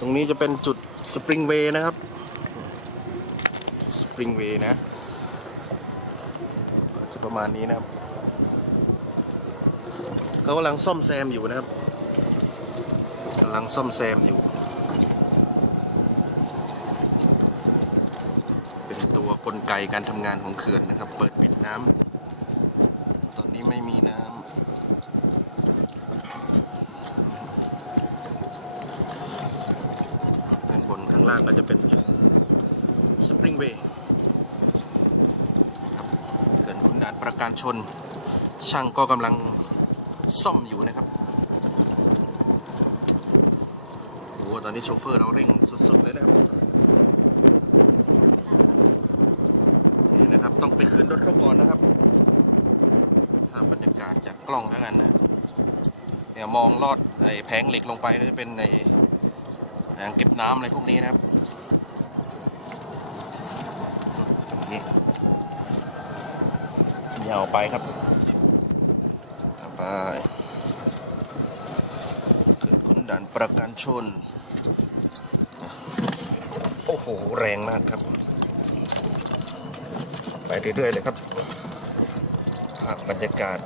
ตรงนี้จะเป็นจุดสปริงเวย์นะครับ สปริงเวย์นะ จะประมาณนี้นะครับเขากำลังซ่อมแซมอยู่นะครับกำลังซ่อมแซมอยู่ เป็นตัวกลไกการทำงานของเขื่อนนะครับ เปิดปิดน้ำตอนนี้ไม่มีน้ำ นข้างล่างก็จะเป็นจุดสปริงเวย์เกินคุณด่านประการชน ช่างก็กำลังซ่อมอยู่นะครับโอ้โหตอนนี้โชเฟอร์เราเร่งสุดๆเลยนะครับนี่นะครับ ต้องไปคืนรถเขาก่อนนะครับภาพบรรยากาศจากกล้องแล้วกันนะเนี่ยมองลอดไอ้แผงเหล็กลงไปก็จะเป็นใน อ่างเก็บน้ำอะไรพวกนี้นะครับตรงนี้ยาวไปครับเอาไปเกิดคุณด่านประกันชน โอ้โห แรงมากครับ ไปเรื่อยๆเลยครับภาพบรรยากาศ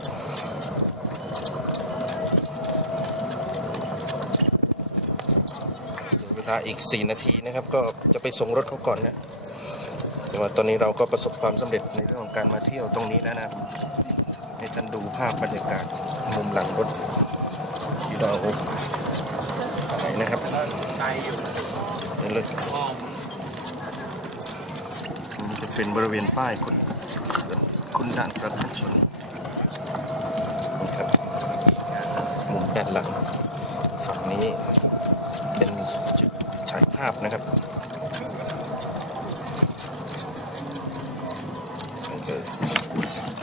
เว ลาอีก 4 นาทีนะครับ ก็จะไปส่งรถเขาก่อนนะแต่ว่าตอนนี้เราก็ประสบความสำเร็จในเรื่องของการมาเที่ยวตรงนี้แล้วนะให้ท่านดูภาพบรรยากาศมุมหลังรถที่เราไปนะครับนี่เลยมตรงนี้จะเป็นบริเวณป้ายคุณคุณด่านประชาชนนะครับมุมด้านหลังฝั่งนี้เป็นจุดายภาพนะครับ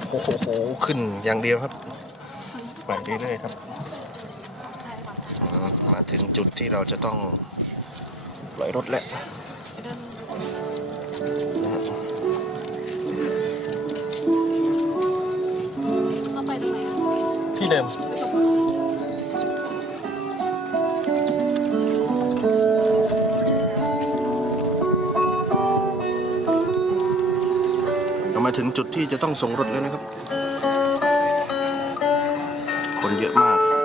โอ้โหขึ้นอย่างเดียวครับไปเรื่อยๆครับอืมมาถึงจุดที่เราจะต้องปล่อยรถแล้วเราไปตรงไหนอะที่เดิม มาถึงจุดที่จะต้องส่งรถแล้วนะครับ คนเยอะมาก